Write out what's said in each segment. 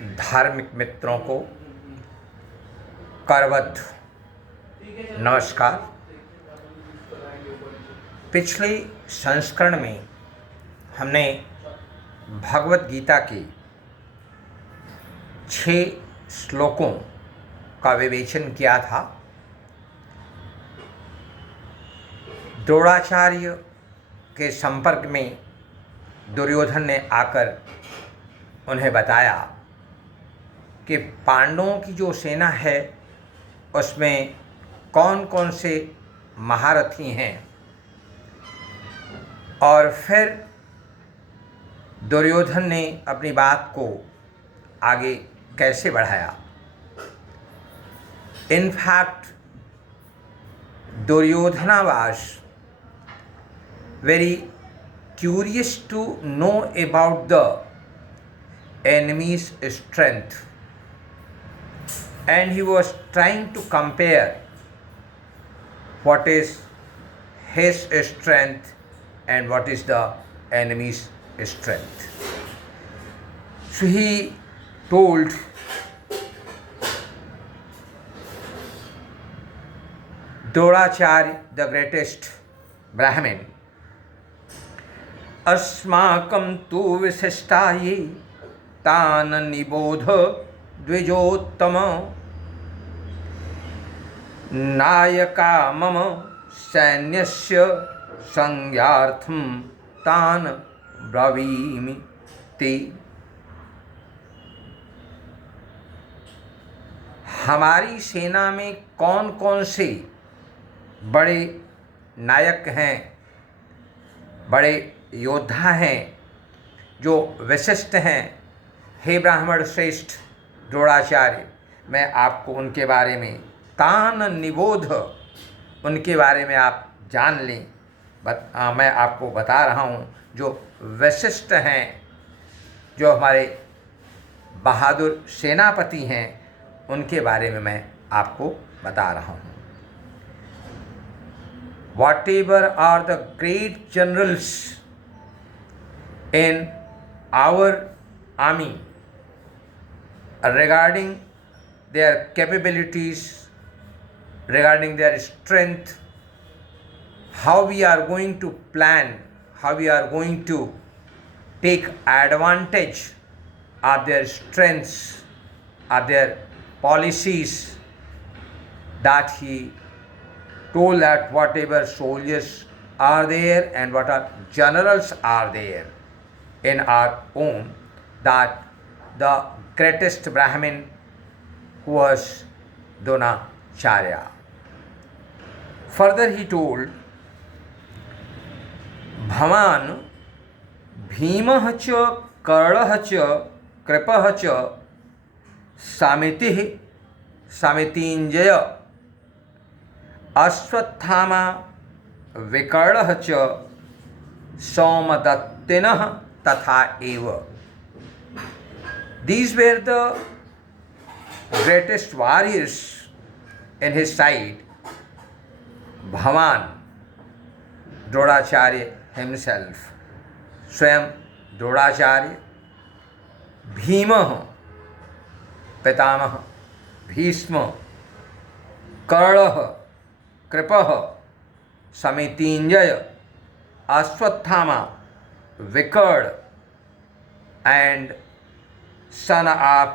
धार्मिक मित्रों को करवत नमस्कार। पिछले संस्करण में हमने भगवत गीता के 6 श्लोकों का विवेचन किया था। द्रोणाचार्य के संपर्क में दुर्योधन ने आकर उन्हें बताया कि पांडवों की जो सेना है उसमें कौन कौन से महारथी हैं, और फिर दुर्योधन ने अपनी बात को आगे कैसे बढ़ाया। In fact, Duryodhana was very curious to know about the enemy's strength, and he was trying to compare what is his strength and what is the enemy's strength. So he told Dronacharya, the greatest Brahmin, अस्माकं तु विशिष्टाये तान निबोध द्विजोत्तम नायका मम सैन्यस्य संज्ञार्थं तान ब्रवीमि ते। हमारी सेना में कौन कौन से बड़े नायक हैं, बड़े योद्धा हैं, जो विशिष्ट हैं, हे ब्राह्मण श्रेष्ठ द्रोणाचार्य, मैं आपको उनके बारे में तान निबोध, उनके बारे में आप जान लें। मैं आपको बता रहा हूँ जो विशिष्ट हैं, जो हमारे बहादुर सेनापति हैं, उनके बारे में मैं आपको बता रहा हूँ। Whatever are the great generals in our army, regarding their capabilities, regarding their strength, how we are going to plan, how we are going to take advantage of their strengths, of their policies, that he told that whatever soldiers are there and what are generals are there in our own, that the greatest Brahmin was Dronacharya. Further he told, Bhavan Bhimah cha Karlah cha Kripah cha Samitih Samitinjaya Ashwatthama विकर्णः च सौमदत्तिनः तथा एव. These were the greatest warriors in his side. Bhavan, Dronacharya himself, स्वयं द्रोणाचार्य, भीमः पितामह भीष्म, कर्णः कृपः, समितिंजय, Ashwatthama, Vikard, and son of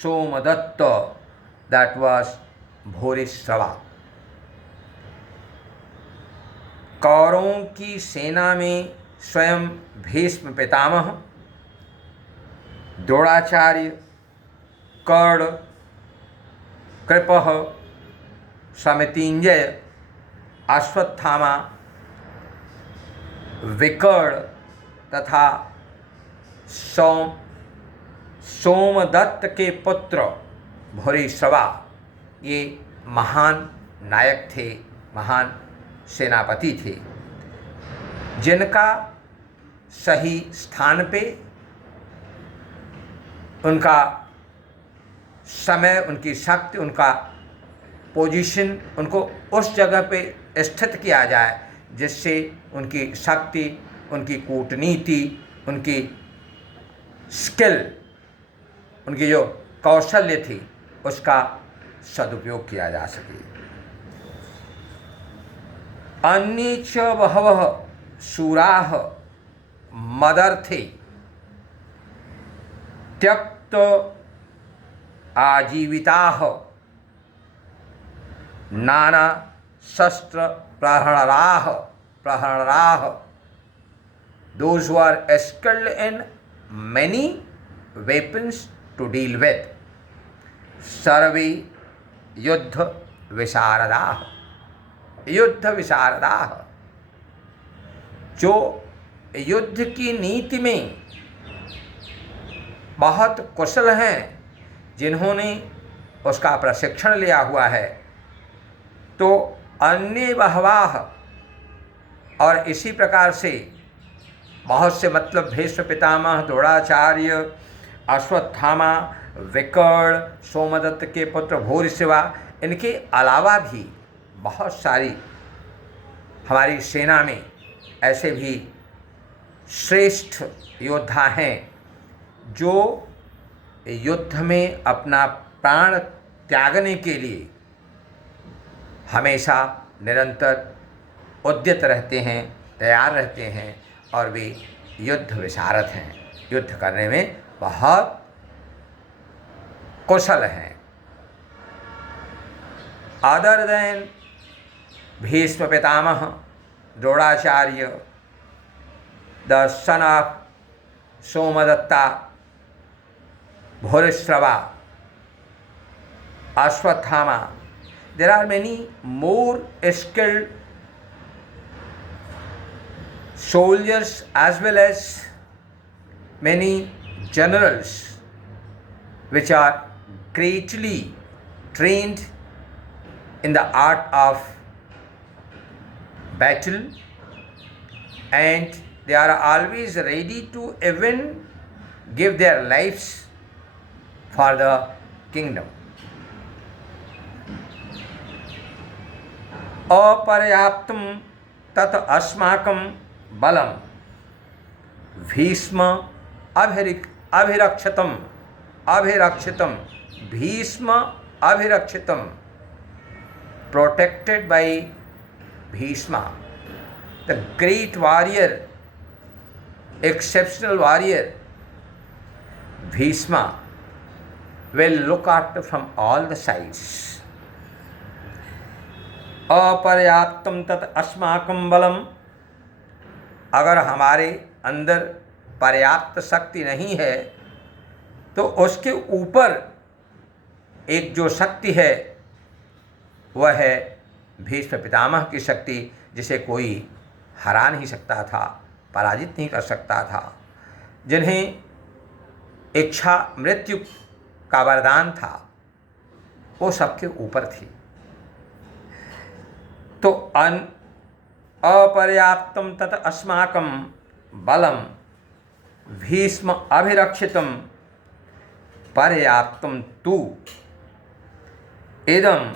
Somadatta, that was Bhurishrava. कौरवों की सेना में स्वयं भीष्म पितामह, द्रोणाचार्य, कर्ण, कृपः, समितिंजय, अश्वत्थामा, विकर्ण तथा सोमदत्त के पुत्र भूरिश्रवा, ये महान नायक थे, महान सेनापति थे, जिनका सही स्थान पे उनका समय, उनकी शक्ति, उनका पोजीशन, उनको उस जगह पे स्थित किया जाए जिससे उनकी शक्ति, उनकी कूटनीति, उनकी स्किल उनकी जो कौशल्य थी उसका सदुपयोग किया जा सके। अन्ये च बहवः शूराः मदर्थे त्यक्त आजीविताः नाना शस्त्र प्रहरणाः those who are skilled in many weapons to deal with, सर्वे युद्ध विशारदाः, युद्ध विशारदाः, जो युद्ध की नीति में बहुत कुशल हैं, जिन्होंने उसका प्रशिक्षण लिया हुआ है। तो अन्य बहवाह, और इसी प्रकार से बहुत से, मतलब भीष्म पितामह, द्रोणाचार्य, अश्वत्थामा, विकर्ण, सोमदत्त के पुत्र भूरिश्रवा, इनके अलावा भी बहुत सारी हमारी सेना में ऐसे भी श्रेष्ठ योद्धा हैं जो युद्ध में अपना प्राण त्यागने के लिए हमेशा निरंतर उद्यत रहते हैं, तैयार रहते हैं, और वे युद्ध विशारद हैं, युद्ध करने में बहुत कुशल हैं। Other than Bhishma Pitamah, Dronacharya, the son of Somdatta, Bhurishrava, Ashwatthama, there are many more skilled soldiers as well as many generals which are greatly trained in the art of battle, and they are always ready to even give their lives for the kingdom. अपर्याप्तं तत् अस्माकं बलं Bhishma अभिरक्षितं Bhishma अभिरक्षितं, protected by Bhishma, the great warrior, exceptional warrior. Bhishma will look after from all the sides. अपर्याप्तम तत् अस्माकं बलम, अगर हमारे अंदर पर्याप्त शक्ति नहीं है तो उसके ऊपर एक जो शक्ति है वह है भीष्म पितामह की शक्ति, जिसे कोई हरा नहीं सकता था, पराजित नहीं कर सकता था, जिन्हें इच्छा मृत्यु का वरदान था, वो सबके ऊपर थी। तो अपर्याप्तम तत् अस्माकं बलम भीष्म अभिरक्षितं पर्याप्तं तु इदम्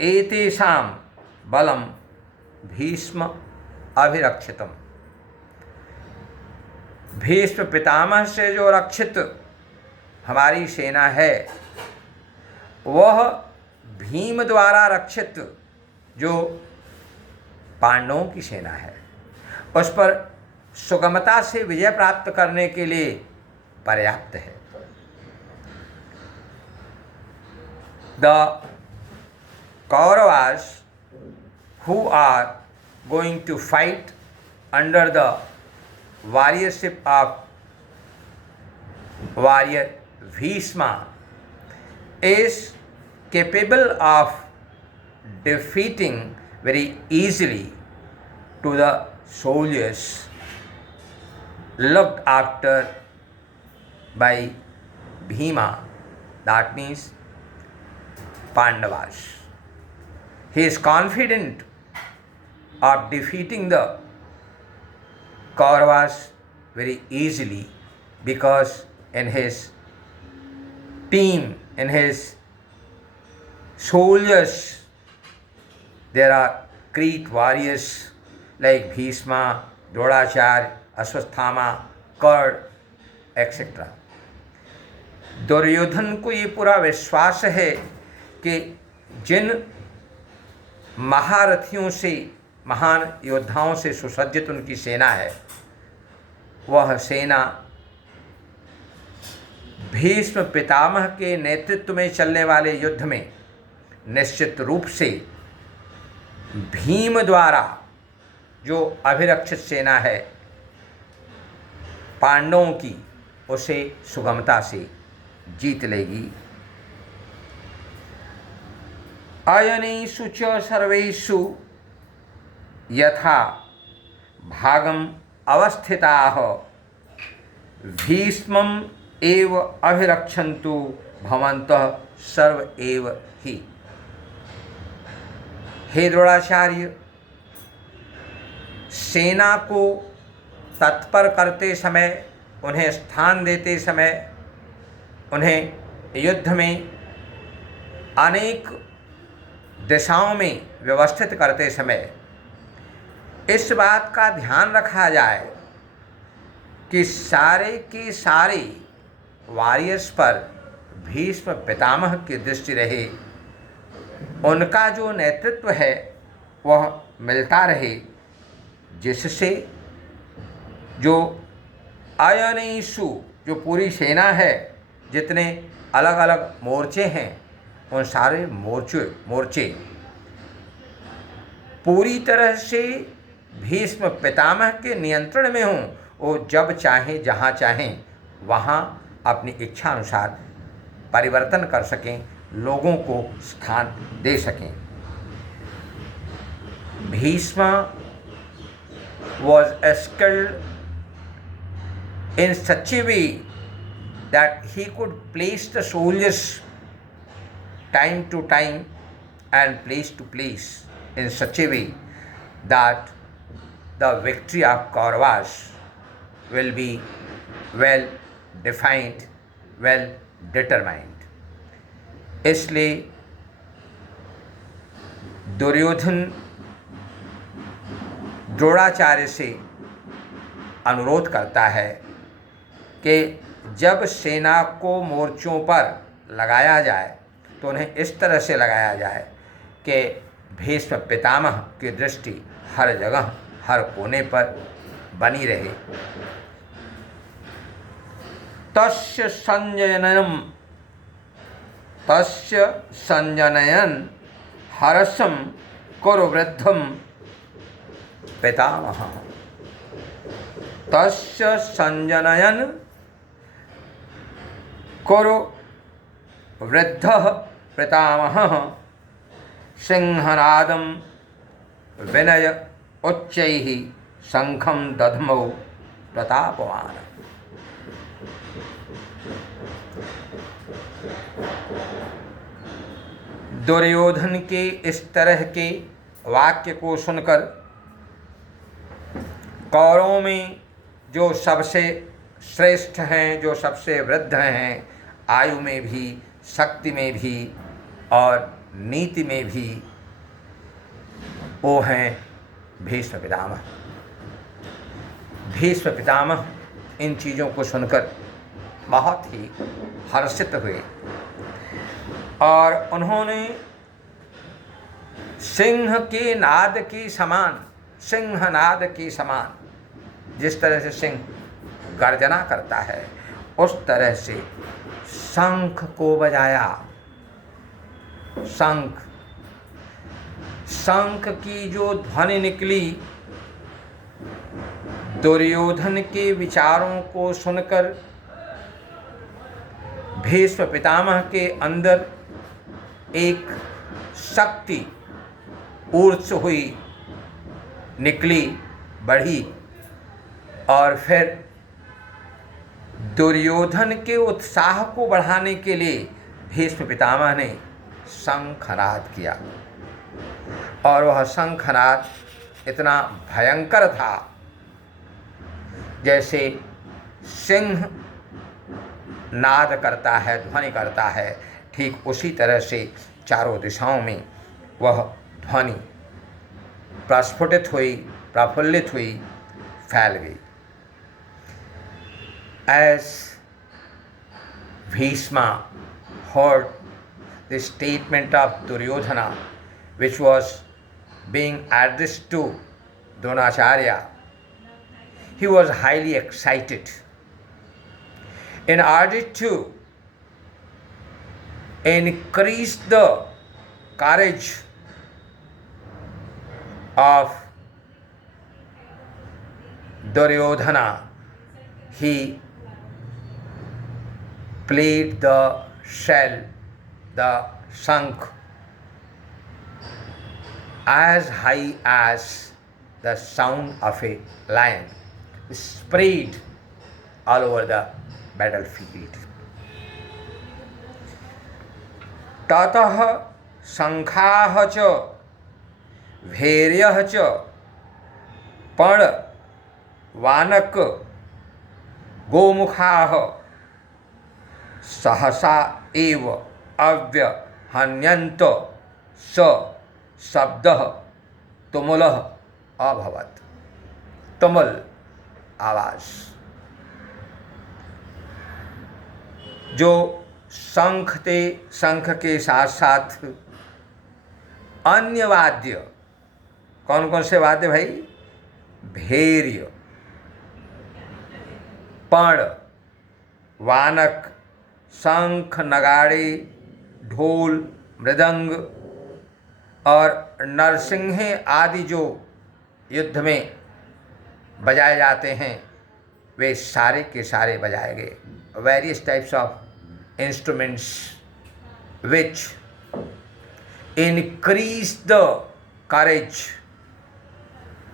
एतेषां बलम भीष्म अभिरक्षितम्। भीष्म पितामह से जो रक्षित हमारी सेना है, वह भीम द्वारा रक्षित जो पांडवों की सेना है, उस पर सुगमता से विजय प्राप्त करने के लिए पर्याप्त है। The Kauravas who are going to fight under the warriorship of warrior Bhishma is capable of defeating very easily to the soldiers looked after by Bhima, that means Pandavas. He is confident of defeating the Kauravas very easily because in his team, in his soldiers, there are great warriors like Bhishma, Drodacharya, Ashwatthama, Karna, etc. Duryodhan को ये पूरा विश्वास है कि जिन महारथियों से, महान योद्धाओं से सुसज्जित उनकी सेना है, वह सेना भीष्म पितामह के नेतृत्व में चलने वाले युद्ध में निश्चित रूप से भीम द्वारा जो अभिरक्षित सेना है पांडवों की, उसे सुगमता से जीत लेगी। अयनेषु च सर्वेषु यथा भागम अवस्थिताः भीष्मम् एव अभिरक्षन्तु भवन्तः सर्व एव हि। हे द्रोणाचार्य, सेना को तत्पर करते समय, उन्हें स्थान देते समय, उन्हें युद्ध में अनेक दिशाओं में व्यवस्थित करते समय इस बात का ध्यान रखा जाए कि सारे के सारे वॉरियर्स पर भीष्म पितामह की दृष्टि रहे, उनका जो नेतृत्व है वह मिलता रहे, जिससे जो अयनेषु, जो पूरी सेना है, जितने अलग अलग मोर्चे हैं, उन सारे मोर्चे पूरी तरह से भीष्म पितामह के नियंत्रण में हों। वो जब चाहें, जहाँ चाहें, वहाँ अपनी इच्छा अनुसार परिवर्तन कर सकें, लोगों को स्थान दे सकें। Bhishma was skilled in such a way that he could place the soldiers time to time and place to place in such a way that the victory of Kauravas will be well defined, well determined. इसलिए दुर्योधन द्रोणाचार्य से अनुरोध करता है कि जब सेना को मोर्चों पर लगाया जाए तो उन्हें इस तरह से लगाया जाए कि भीष्म पितामह की दृष्टि हर जगह, हर कोने पर बनी रहे। तस्य संजनयन हर्षम कुरु वृद्धम पितामह। तस्य संजनयन कुरु वृद्धः पितामहः सिंहनादं विनय उच्चैः शंखं दध्मौ प्रतापवान्। दुर्योधन के इस तरह के वाक्य को सुनकर कौरवों में जो सबसे श्रेष्ठ हैं, जो सबसे वृद्ध हैं, आयु में भी, शक्ति में भी और नीति में भी, वो हैं भीष्म पितामह। भीष्म पितामह इन चीज़ों को सुनकर बहुत ही हर्षित हुए और उन्होंने सिंह के नाद के समान, सिंहनाद के समान, जिस तरह से सिंह गर्जना करता है उस तरह से शंख को बजाया। शंख की जो ध्वनि निकली, दुर्योधन के विचारों को सुनकर भीष्म पितामह के अंदर एक शक्ति ऊर्ज हुई, निकली, बढ़ी और फिर दुर्योधन के उत्साह को बढ़ाने के लिए भीष्म पितामह ने शंखनाद किया और वह शंखनाद इतना भयंकर था जैसे सिंह नाद करता है, ध्वनि करता है, ठीक उसी तरह से चारों दिशाओं में वह ध्वनि प्रस्फुटित हुई, प्रफुल्लित हुई, फैल गई। As Bhishma heard the statement of Duryodhana, which was being addressed to Dronacharya, he was highly excited. In order to increase the courage of Duryodhana, he played the shell, the shankh, as high as the sound of a lion, spread all over the battlefield. ततः शंखाः च भैर्यः च पण वानक गोमुखाः सहसा एव अव्यहन्यन्त स शब्दः तुमुलः अभवत्। तुमुल आवाज, जो शंख थे, शंख के साथ साथ अन्य वाद्य, कौन कौन से वाद्य भाई? भैर्य, पण, वानक, शंख, नगाड़े, ढोल, मृदंग और नरसिंहे आदि जो युद्ध में बजाए जाते हैं, वे सारे के सारे बजाए गए। Various types of instruments which increase the courage,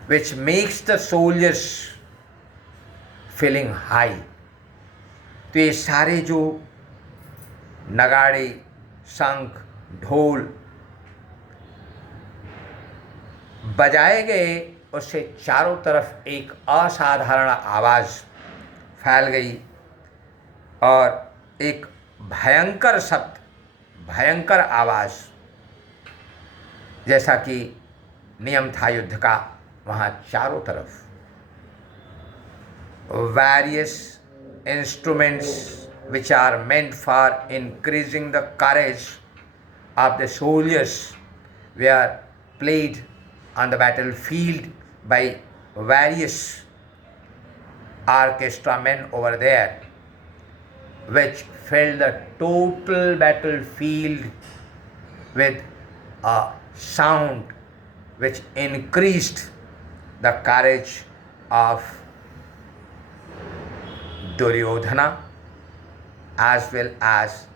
which makes the soldiers feeling high. तो ये सारे जो नगाड़े, शंख, ढोल बजाए गए, उससे चारों तरफ एक असाधारण आवाज़ फैल गई और एक भयंकर शब्द, भयंकर आवाज़, जैसा कि नियम था युद्ध का, वहाँ चारों तरफ various instruments which are meant for increasing the courage of the soldiers were played on the battlefield by various orchestra men over there, which filled the total battlefield with a sound which increased the courage of Duryodhana as well as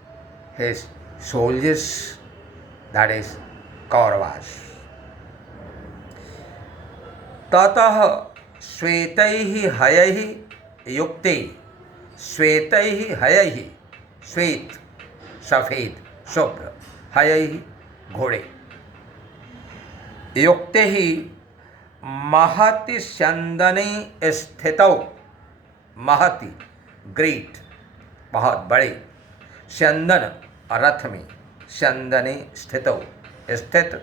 his soldiers, that is Kauravas. ततः श्वेतैः हयैः युक्ते, श्वेतैः हयैः, श्वेत सफेद शुभ्र, हयैः घोड़े, युक्ते ही महति स्यंदने स्थितौ, महति great, बहुत बड़े, स्यंदन रथ में, स्यंदने स्थितौ स्थित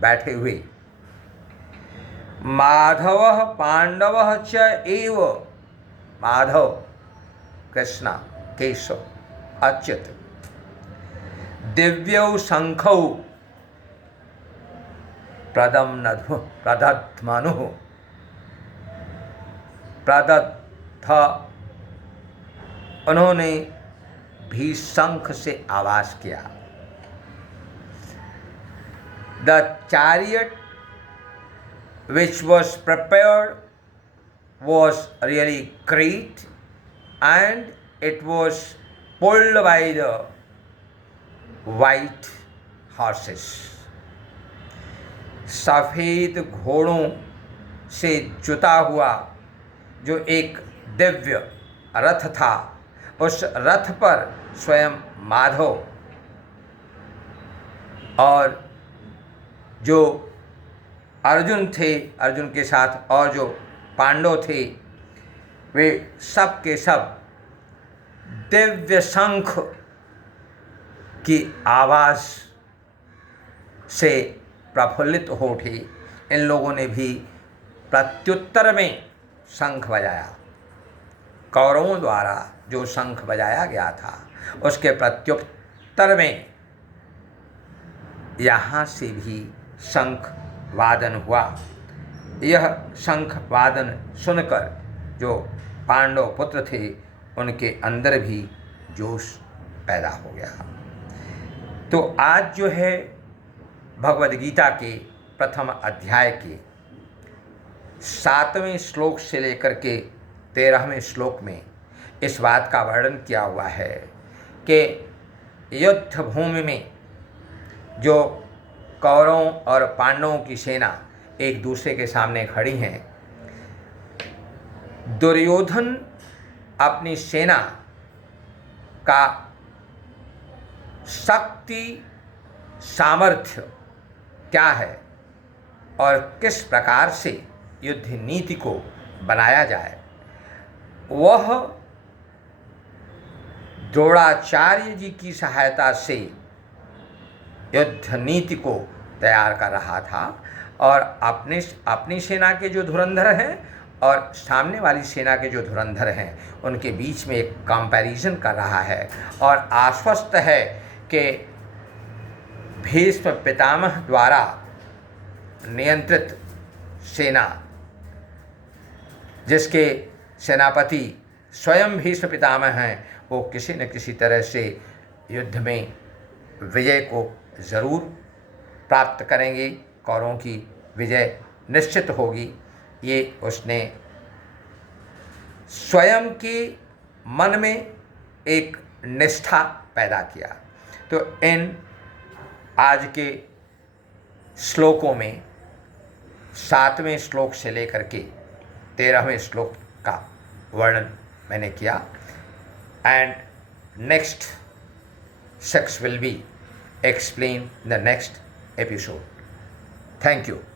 बैठे हुए, माधवः पांडवः च एव, माधव कृष्णा केशव अच्युत, दिव्यौ शंखौ प्रदम्नधु प्रदध्मनुः, प्रदत्थ, उन्होंने भी शंख से आवाज किया। The chariot which was prepared was really great and it was pulled by the white horses. सफ़ेद घोड़ों से जुता हुआ जो एक दिव्य रथ था, उस रथ पर स्वयं माधव और जो अर्जुन थे, अर्जुन के साथ और जो पांडव थे, वे सब के सब दिव्य शंख की आवाज़ से प्रफुल्लित हो उठे। इन लोगों ने भी प्रत्युत्तर में शंख बजाया। कौरवों द्वारा जो शंख बजाया गया था उसके प्रत्युत्तर में यहाँ से भी शंख वादन हुआ। यह शंख वादन सुनकर जो पांडव पुत्र थे उनके अंदर भी जोश पैदा हो गया। तो आज जो है भगवद गीता के प्रथम अध्याय के 7वें श्लोक से लेकर के 13वें श्लोक में इस बात का वर्णन किया हुआ है कि युद्ध भूमि में जो कौरवों और पांडवों की सेना एक दूसरे के सामने खड़ी हैं, दुर्योधन अपनी सेना का शक्ति सामर्थ्य क्या है और किस प्रकार से युद्ध नीति को बनाया जाए, वह द्रोणाचार्य जी की सहायता से युद्ध नीति को तैयार कर रहा था और अपनी सेना के जो धुरंधर हैं और सामने वाली सेना के जो धुरंधर हैं उनके बीच में एक कंपैरिजन कर रहा है और आश्वस्त है कि भीष्म पितामह द्वारा नियंत्रित सेना, जिसके सेनापति स्वयं भीष्म पितामह हैं, वो किसी न किसी तरह से युद्ध में विजय को ज़रूर प्राप्त करेंगे, कौरवों की विजय निश्चित होगी। ये उसने स्वयं के मन में एक निष्ठा पैदा किया। तो इन आज के श्लोकों में 7वें श्लोक से लेकर के 13वें श्लोक का वर्णन मैंने किया and next 6 will be explained in the next episode. Thank you.